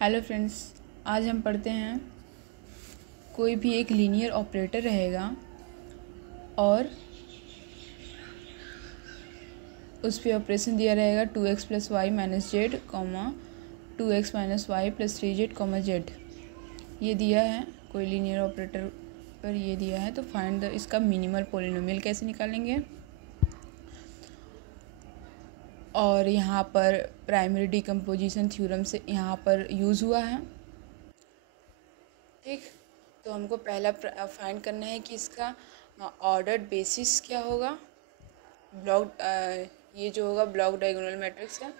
Hello friends, आज हम पढ़ते हैं कोई भी एक लीनियर ऑपरेटर रहेगा और उस पे ऑपरेशन दिया रहेगा 2x plus Y minus Z comma 2x minus Y plus 3z comma Z. ये दिया है कोई लीनियर ऑपरेटर पर ये दिया है। तो फाइंड द इसका मिनिमल पॉलिनोमियल कैसे निकालेंगे। और यहाँ पर प्राइमरी डिकम्पोजिशन थ्योरम से यहाँ पर यूज़ हुआ है। ठीक, तो हमको पहला फाइंड करना है कि इसका ऑर्डर्ड बेसिस क्या होगा। ब्लॉक ये जो होगा ब्लॉक डायगोनल मैट्रिक्स है।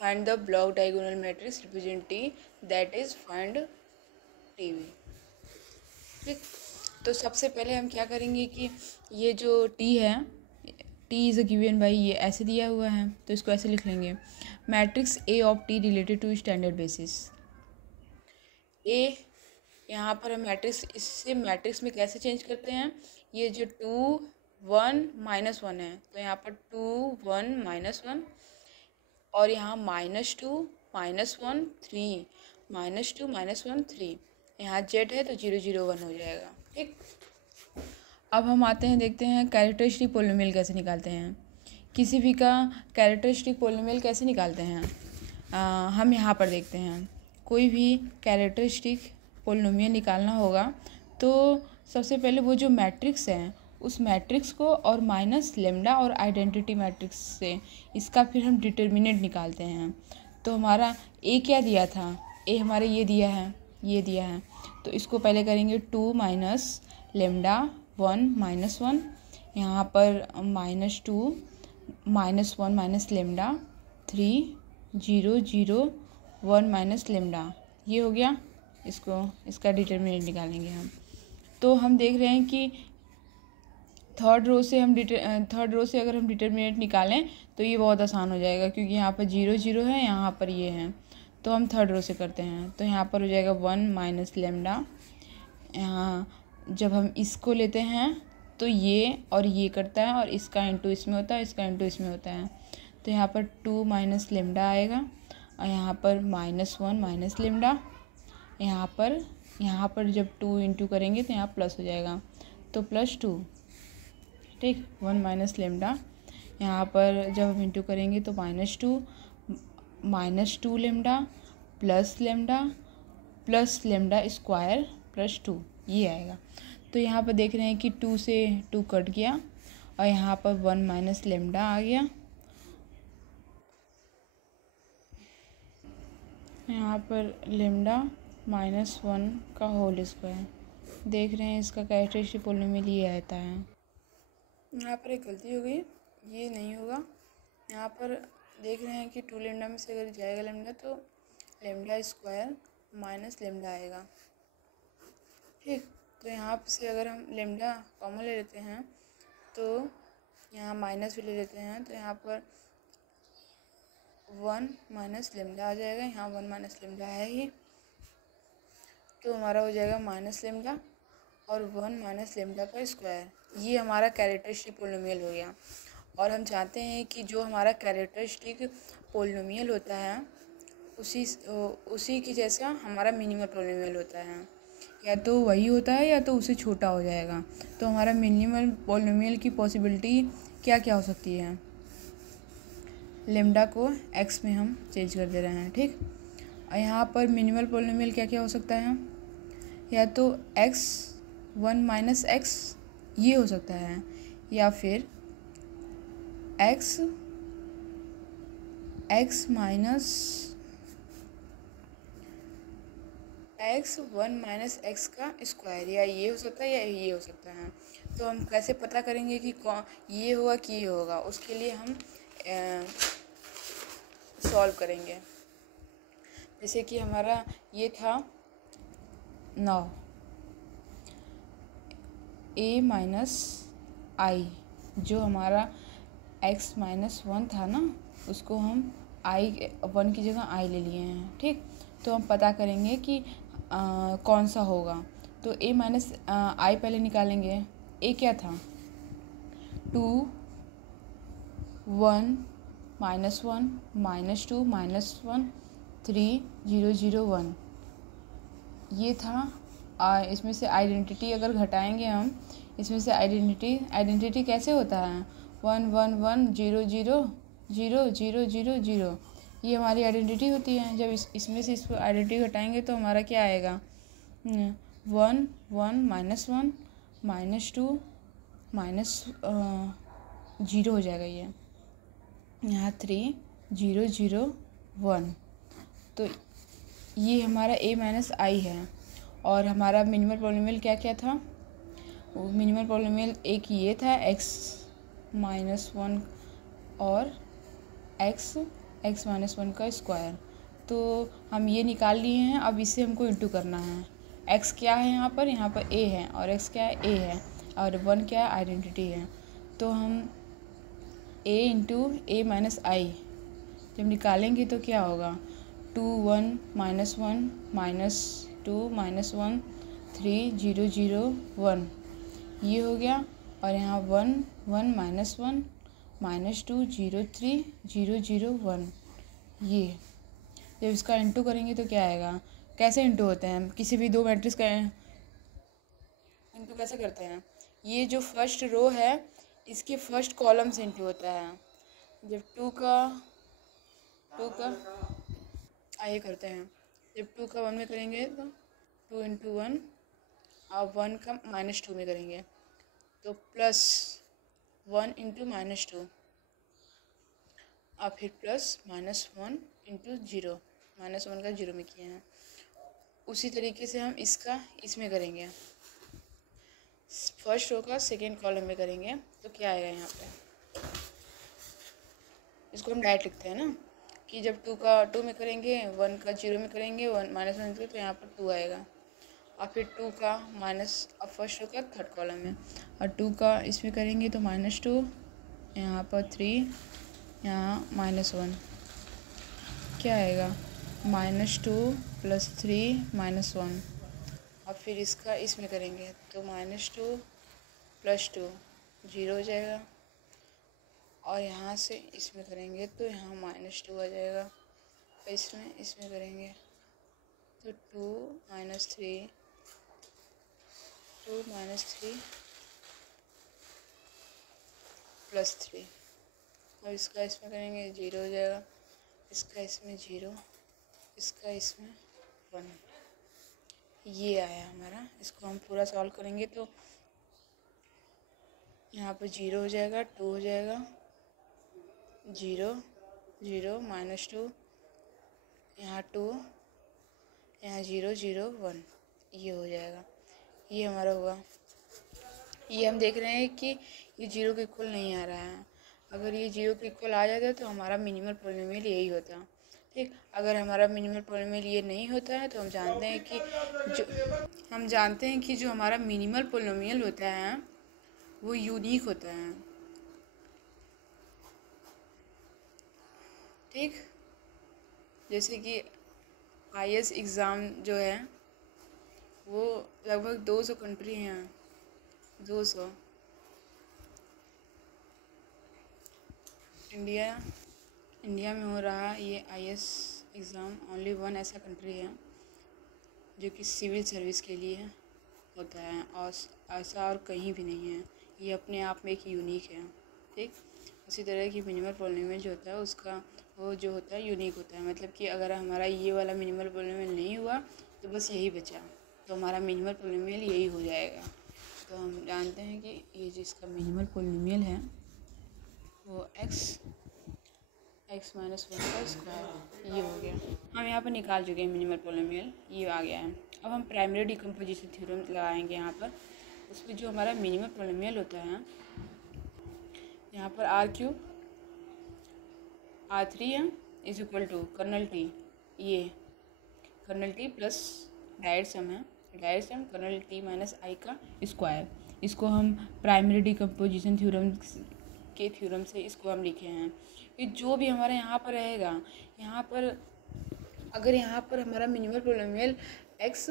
Find the block diagonal matrix represent T that is find T V. ठीक, तो सबसे पहले हम क्या करेंगे कि ये जो टी है, T is a given by, ये ऐसे दिया हुआ है तो इसको ऐसे लिख लेंगे, matrix A of T related to standard basis. A यहाँ पर हम मैट्रिक्स, इससे मैट्रिक्स में कैसे चेंज करते हैं, ये जो 2 1 -1 है तो यहाँ पर 2 1 -1 और यहाँ -2 -1 3 -2 -1 3, यहाँ जेड है तो 0 0 1 हो जाएगा। ठीक, अब हम आते हैं, देखते हैं कैरेक्टरिस्टिक पोलिनोमियल कैसे निकालते हैं। किसी भी का कैरेक्टरिस्टिक पोलिनोमियल कैसे निकालते हैं, हम यहाँ पर देखते हैं। कोई भी कैरेक्टरिस्टिक पोलिनोमियल निकालना होगा तो सबसे पहले वो जो मैट्रिक्स है उस मैट्रिक्स को और माइनस लेमडा और आइडेंटिटी मैट्रिक्स से इसका फिर हम डिटर्मिनेंट निकालते हैं। तो हमारा ए क्या दिया था, ए हमारे ये दिया है, ये दिया है, तो इसको पहले करेंगे 2 माइनस लेमडा 1 -1, यहाँ पर -2 -1 माइनस लेमडा 3 0 0 1 माइनस लेमडा, ये हो गया। इसका डिटर्मिनेंट निकालेंगे हम। तो हम देख रहे हैं कि थर्ड रो से अगर हम डिटर्मिनेंट निकालें तो ये बहुत आसान हो जाएगा, क्योंकि यहाँ पर 0 0 है, यहाँ पर ये है। तो हम थर्ड रो से करते हैं, तो यहाँ पर हो जाएगा 1 माइनस लेमडा। यहाँ जब हम इसको लेते हैं तो ये और ये करता है और इसका इंटू इसमें होता है, इसका इंटू इसमें होता है, तो यहाँ पर 2 माइनस लेमडा आएगा और यहाँ पर -1 माइनस लेमडा। यहाँ पर जब 2 इंटू करेंगे तो यहाँ प्लस हो जाएगा, तो +2। ठीक, 1 माइनस लेमडा, यहाँ पर जब हम इंटू करेंगे तो -2 -2 लेमडा प्लस लेमडा स्क्वायर +2, ये आएगा। तो यहाँ पर देख रहे हैं कि 2 से 2 कट गया और यहाँ पर 1 माइनस लेमडा आ गया, यहाँ पर लेमडा -1 का होल स्क्वायर। देख रहे हैं इसका कैरेक्टरिस्टिक पोलिनोमियल ये आता है। यहाँ पर एक गलती हो गई, ये नहीं होगा। यहाँ पर देख रहे हैं कि 2 लेमडा में से अगर जाएगा लेमडा तो लेमडा स्क्वायर माइनस लेमडा आएगा। ठीक, तो यहाँ से अगर हम लेमडा कॉमन ले लेते हैं तो यहाँ माइनस भी ले लेते हैं, तो यहाँ पर 1 माइनस लेमडा आ जाएगा। यहाँ 1 माइनस लेमडा है ही, तो हमारा हो जाएगा माइनस लेमडा और 1 माइनस लेमडा का स्क्वायर। ये हमारा कैरेक्टरिस्टिक पोलिनोमियल हो गया। और हम चाहते हैं कि जो हमारा कैरेक्टरिस्टिक पोलिनोमियल होता है उसी की जैसा हमारा मिनिमल पोलिनोमियल होता है, या तो वही होता है या तो उससे छोटा हो जाएगा। तो हमारा मिनिमल पोलिनोमियल की पॉसिबिलिटी क्या क्या हो सकती है, लेमडा को एक्स में हम चेंज कर दे रहे हैं। ठीक, और यहाँ पर मिनिमल पोलिनोमियल क्या क्या हो सकता है, या तो x 1 माइनस एक्स ये हो सकता है, या फिर x minus x 1 minus x का स्क्वायर, या ये हो सकता है या ये हो सकता है। तो हम कैसे पता करेंगे कि ये होगा कि ये होगा, उसके लिए हम सॉल्व करेंगे। जैसे कि हमारा ये था 9 a माइनस आई, जो हमारा x -1 था ना, उसको हम i 1 की जगह i ले लिए हैं। ठीक, तो हम पता करेंगे कि कौन सा होगा। तो a माइनस आई पहले निकालेंगे। a क्या था, 2 1 -1 -2 -1 3 0 0 1 ये था। इसमें से आइडेंटिटी अगर घटाएंगे हम, इसमें से आइडेंटिटी कैसे होता है, 1 1 1 0 0 0 0 0 0, ये हमारी आइडेंटिटी होती है। जब इसमें से इसको आइडेंटिटी घटाएंगे तो हमारा क्या आएगा, 1 1 -1 -2 -0 हो जाएगा ये यहाँ 3 0 0 1। तो ये हमारा a माइनस आई है। और हमारा मिनिमल पॉलिनोमियल क्या क्या था, वो मिनिमल पॉलिनोमियल एक ये था x-1 और x-1 का स्क्वायर। तो हम ये निकाल लिए हैं, अब इसे हमको इंटू करना है। x क्या है यहाँ पर a है, और x क्या है, a है, और 1 क्या है, आइडेंटिटी है। तो हम a इंटू a माइनस आई जब निकालेंगे तो क्या होगा, 2 1 -1 -2 -1 3 0 0 1 ये हो गया। और यहाँ 1 1 -1 -2 0 3 0 0 1 ये। जब इसका इंटू करेंगे तो क्या आएगा, कैसे इंटू होते हैं, किसी भी दो मैट्रिक्स का इंटू कैसे करते हैं, ये जो फर्स्ट रो है इसके फर्स्ट कॉलम से इंटू होता है। जब टू का आइए करते हैं, जब 2 का 1 में करेंगे तो 2 इंटू 1 और 1 का -2 में करेंगे तो प्लस 1 इंटू -2 और फिर प्लस -1 इंटू 0, -1 का 0 में किए हैं। उसी तरीके से हम इसका इसमें करेंगे, फर्स्ट रो का सेकेंड कॉलम में करेंगे तो क्या आएगा यहाँ पे, इसको हम डायरेक्ट लिखते हैं ना कि जब 2 का 2 में करेंगे, 1 का 0 में करेंगे, 1 -1 तो यहाँ पर 2 आएगा। और फिर 2 का माइनस, अब फर्स्ट रो का थर्ड कॉलम में, और 2 का इसमें करेंगे तो -2, यहाँ पर 3, यहाँ -1 क्या आएगा, -2 + 3 -1। और फिर इसका इसमें करेंगे तो -2 + 2 0 हो जाएगा। और यहाँ से इसमें करेंगे तो यहाँ -2 आ जाएगा। इसमें करेंगे तो 2 - 3 + 3, और इसका इसमें करेंगे 0 हो जाएगा, इसका इसमें 0, इसका इसमें 1। ये आया हमारा। इसको हम पूरा सॉल्व करेंगे तो यहाँ पर 0 हो जाएगा, 2 हो जाएगा, 0 0 -2, यहाँ 2, यहाँ 0 0 1 ये हो जाएगा। ये हमारा हुआ। ये हम देख रहे हैं कि ये 0 के इक्वल नहीं आ रहा है। अगर ये 0 के इक्वल आ जाता तो हमारा मिनिमल पॉलिनोमियल यही होता। ठीक, अगर हमारा मिनिमल पॉलिनोमियल ये नहीं होता है तो हम जानते हैं कि जो हमारा मिनिमल पॉलिनोमियल होता है वो यूनिक होता है। ठीक, जैसे कि IAS एग्ज़ाम जो है वो लगभग 200 कंट्री हैं, 200। इंडिया में हो रहा ये IAS एग्ज़ाम ओनली 1 ऐसा कंट्री है जो कि सिविल सर्विस के लिए होता है, और ऐसा और कहीं भी नहीं है। ये अपने आप में एक यूनिक है। ठीक, उसी तरह की मिनिमल पॉलिनोमियल जो होता है उसका वो जो होता है यूनिक होता है। मतलब कि अगर हमारा ये वाला मिनिमल पॉलिनोमियल नहीं हुआ तो बस यही बचा, तो हमारा मिनिमल पॉलिनोमियल यही हो जाएगा। तो हम जानते हैं कि ये जिसका मिनिमल पॉलिनोमियल है वो x - 1 का स्क्वायर ये हो गया। हम यहाँ पर निकाल चुके हैं मिनिमल पॉलिनोमियल, ये आ गया है। अब हम प्राइमरी डिकम्पोजिशन थ्योरम लगाएंगे यहाँ पर। उसमें जो हमारा मिनिमल पॉलिनोमियल होता है यहाँ पर r³ r3 है is equal to kernel t, ये kernel t plus direct sum है, direct sum kernel t minus I का स्क्वायर। इसको हम प्राइमरी डिकम्पोजिशन थ्योरम से इसको हम लिखे हैं कि जो भी हमारा यहाँ पर रहेगा, यहाँ पर अगर यहाँ पर हमारा मिनिमल पॉलिनोमियल x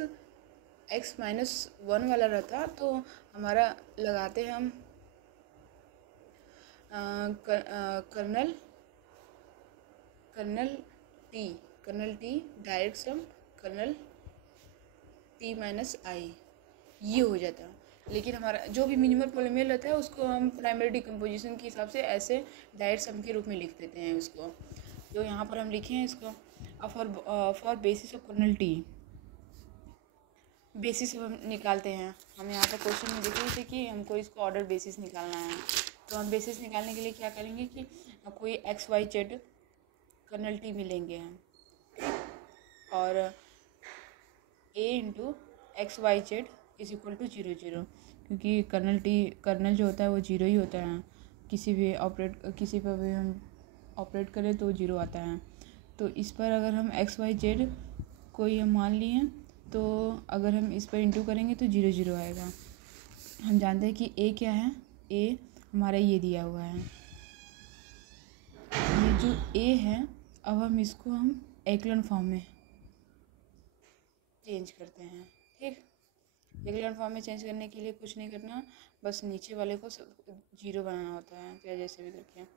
-1 वाला रहता तो हमारा लगाते हैं हम kernel kernel T direct sum kernel T minus I, ये हो जाता है। लेकिन हमारा जो भी मिनिमल पॉलीनोमियल रहता है उसको हम प्राइमरी डिकम्पोजिशन के हिसाब से ऐसे डायरेक्ट सम के रूप में लिख देते हैं उसको। तो यहाँ पर हम लिखे हैं इसको, for basis of kernel T, basis हम निकालते हैं। हम यहाँ पर क्वेश्चन में देख रहे थे कि हमको इसको ऑर्डर बेसिस निकालना है। तो हम बेसिस निकालने के लिए क्या करेंगे कि कोई X Y Z kernel T मिलेंगे हम, और A into X Y Z is equal to 0 0, क्योंकि कर्नल जो होता है वो 0 ही होता है। किसी पर भी हम ऑपरेट करें तो 0 आता है। तो इस पर अगर हम एक्स वाई जेड कोई हम मान लिए हैं, तो अगर हम इस पर इंटू करेंगे तो 0 0 आएगा। हम जानते हैं कि ए क्या है, ए हमारा ये दिया हुआ है, ये जो ए है, अब हम इसको एक्लन फॉर्म में चेंज करते हैं। ठीक, एक्लन फॉर्म में चेंज करने के लिए कुछ नहीं करना, बस नीचे वाले को 0 बनाना होता है। तो जैसे भी देखिए,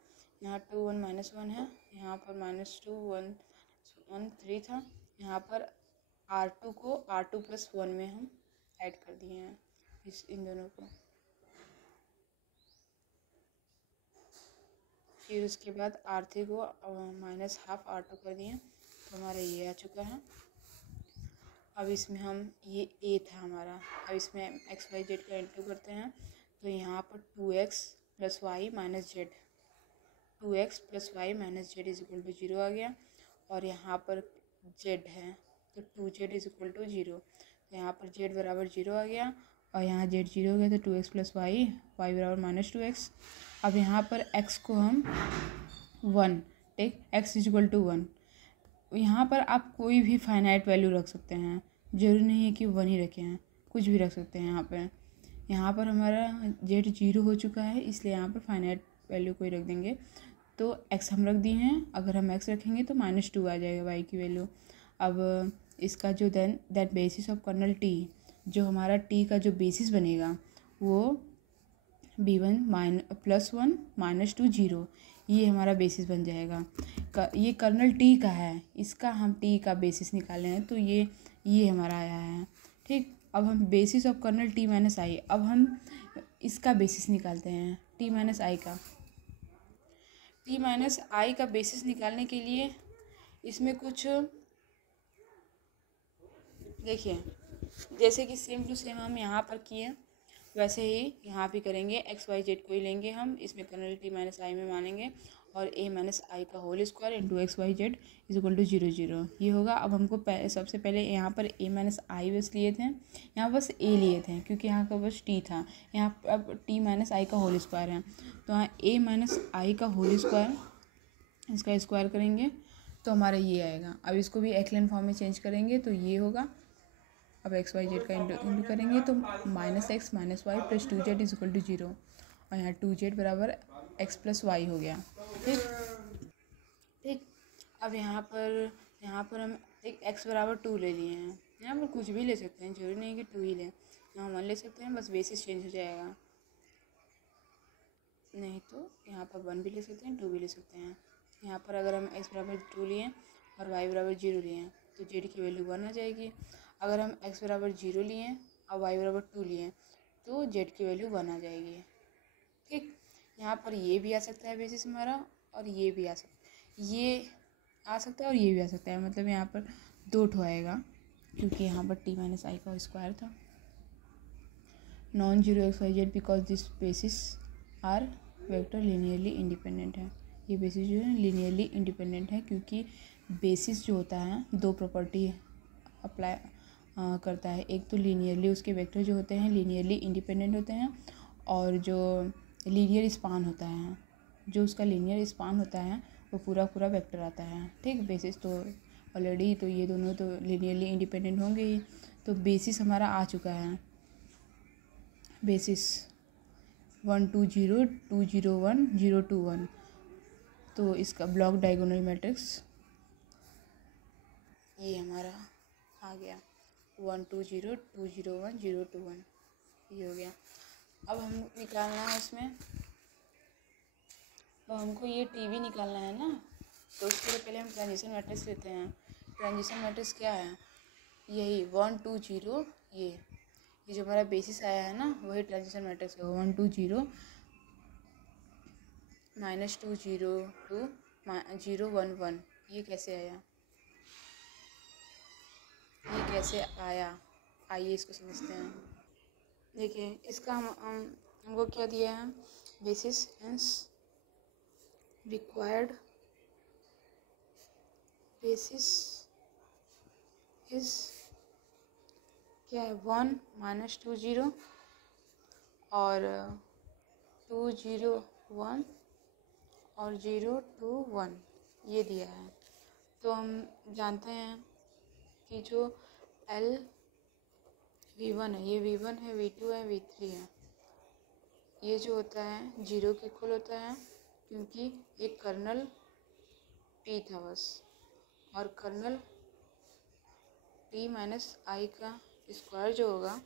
यहाँ 2 1 -1 है, यहाँ पर -2 1 1 3 था, यहाँ पर R2 को R2 + 1 में हम ऐड कर दिए हैं इन दोनों को। फिर उसके बाद R3 को -½ R2 कर दिए, तो हमारा ये आ चुका है। अब इसमें हम ये ए था हमारा, अब इसमें एक्स वाई जेड का इंटू करते हैं, तो यहाँ पर 2x + y - z, 2x + y - z is equal to 0 आ गया। और यहाँ पर z है तो 2z इज इक्वल टू 0, तो यहाँ पर z बराबर 0 आ गया, और यहाँ z 0 हो गया, तो 2x + y बराबर -2x। अब यहाँ पर x को हम 1, take x is equal to 1। यहाँ पर आप कोई भी फाइनाइट वैल्यू रख सकते हैं, ज़रूरी नहीं है कि 1 ही रखें हैं, कुछ भी रख सकते हैं। यहाँ पर हमारा z 0 हो चुका है, इसलिए यहाँ पर फाइनाइट वैल्यू कोई रख देंगे। तो x हम रख दिए हैं, अगर हम x रखेंगे तो -2 आ जाएगा y की वैल्यू। अब इसका जो that basis of kernel t, जो हमारा t का जो बेसिस बनेगा वो b1 +1 -2 0, ये हमारा बेसिस बन जाएगा। ये कर्नल टी का है, इसका हम टी का बेसिस निकाले हैं, तो ये हमारा आया है। ठीक, अब हम basis of kernel T minus I, अब हम इसका बेसिस निकालते हैं टी माइनस आई का। टी माइनस आई का बेसिस निकालने के लिए इसमें कुछ देखिए, जैसे कि सेम टू सेम हम यहाँ पर किए वैसे ही यहाँ भी करेंगे। एक्स वाई जेड को ही लेंगे हम, इसमें कर्नल टी माइनस आई में मानेंगे, और a माइनस आई का whole square into X Y Z is equal to 0 0, ये होगा। अब हमको सबसे पहले यहाँ पर a माइनस आई बस लिए थे, यहाँ बस a लिए थे क्योंकि यहाँ का बस t था, यहाँ अब t माइनस आई का होल स्क्वायर है, तो यहाँ a माइनस आई का होल स्क्वायर, इसका स्क्वायर करेंगे तो हमारा ये आएगा। अब इसको भी एक्लन फॉर्म में चेंज करेंगे तो ये होगा। अब एक्स वाई जेड का इंटू करेंगे तो -x - y + 2z is equal to 0, और यहाँ 2z बराबर x + y हो गया। ठीक, अब यहाँ पर हम एक x बराबर 2 ले लिए हैं, यहाँ पर कुछ भी ले सकते हैं, जरूरी नहीं कि 2 ही लें, यहाँ 1 ले सकते हैं, बस बेसिस चेंज हो जाएगा। नहीं तो यहाँ पर 1 भी ले सकते हैं, 2 भी ले सकते हैं। यहाँ पर अगर हम x बराबर 2 लिए और y बराबर 0 लिए तो z की वैल्यू 1 आ जाएगी। अगर हम x बराबर 0 लिए और y बराबर 2 लिए तो z की वैल्यू 1 आ जाएगी। ठीक, यहाँ पर ये भी आ सकता है बेसिस हमारा, और ये भी आ सकता है, ये आ सकता है और ये भी आ सकता है, मतलब यहाँ पर 2 ठो आएगा क्योंकि यहाँ पर t माइनस आई का स्क्वायर था। Non zero X Y Z because this basis are vector linearly independent है। ये बेसिस जो है लीनियरली इंडिपेंडेंट है, क्योंकि बेसिस जो होता है 2 प्रॉपर्टी अप्लाई करता है। एक तो लीनियरली उसके वेक्टर जो होते हैं लीनियरली इंडिपेंडेंट होते हैं, और जो लीनियर स्पान होता है, जो उसका लीनियर स्पान होता है वो पूरा वेक्टर आता है। ठीक, बेसिस तो ऑलरेडी तो ये दोनों तो लीनियरली इंडिपेंडेंट होंगे ही। तो बेसिस हमारा आ चुका है, बेसिस 1 2 0 2 0 1 0 2 1। तो इसका ब्लॉक डायगोनल मैट्रिक्स ये हमारा आ गया 1 2 0 2 0 1 0 2 1, ये हो गया। अब हम निकालना है इसमें, तो हमको ये टी भी निकालना है ना, तो उसके लिए पहले हम ट्रांजिशन मैट्रिक्स लेते हैं। ट्रांजिशन मैट्रिक्स क्या है, यही 1 2 0, ये जो हमारा बेसिस आया है ना वही ट्रांजिशन मैट्रिक्स होगा। 1 2 0 -2 0 2 0 1 1। ये कैसे आया, ये कैसे आया, आइए इसको समझते हैं। देखिए इसका हमको क्या दिया है, basis hence required basis is क्या है 1 -2 0 और 2 0 1 और 0 2 1 ये दिया है। तो हम जानते हैं कि जो L V1 है, ये V1 है, V2 है, V3 है। ये जो होता है 0 के इक्वल होता है, क्योंकि एक कर्नल P था बस, और कर्नल P माइनस I का स्क्वायर जो होगा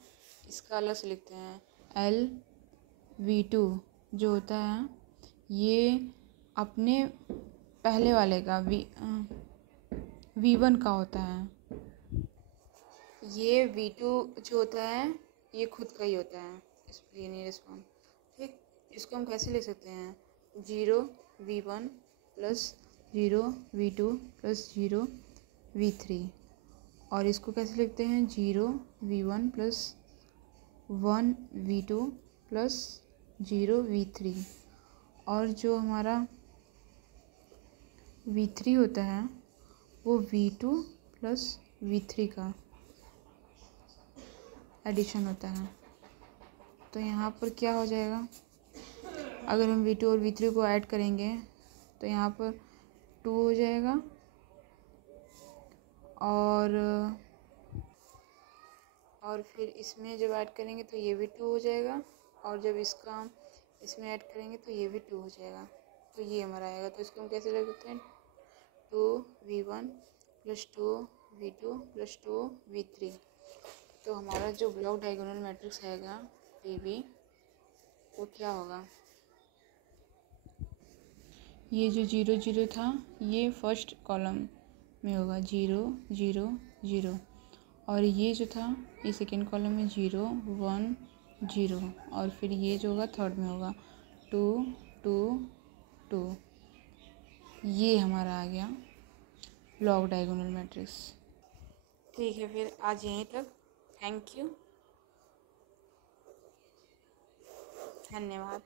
इसका अलग से लिखते हैं। L V2 जो होता है ये अपने पहले वाले का V1 का होता है। ये V2 जो होता है ये खुद का ही होता है, लीनियर रिस्पॉन्स। ठीक, इसको हम कैसे ले सकते हैं, 0 V1 plus 0 V2 plus 0 V3, और इसको कैसे लिखते हैं 0 V1 plus 1 V2 plus 0 V3, और जो हमारा V3 होता है वो V2 प्लस V3 का एडिशन होता है। तो यहाँ पर क्या हो जाएगा, अगर हम V2 और V3 को ऐड करेंगे तो यहाँ पर 2 हो जाएगा, और फिर इसमें जब ऐड करेंगे तो ये भी 2 हो जाएगा, और जब इसका हम इसमें ऐड करेंगे तो ये भी 2 हो जाएगा। तो ये हमारा आएगा। तो इसको हम कैसे लिख सकते हैं, 2V1 plus 2V2 plus 2V3। तो हमारा जो ब्लॉक डायगोनल मैट्रिक्स आएगा PB वो क्या होगा, ये जो 0 0 था ये फर्स्ट कॉलम में होगा 0 0 0, और ये जो था ये सेकेंड कॉलम में 0 1 0, और फिर ये जो होगा थर्ड में होगा 2 2 2। ये हमारा आ गया ब्लॉक डायगोनल मैट्रिक्स। ठीक है, फिर आज यहीं तक। थैंक यू, धन्यवाद।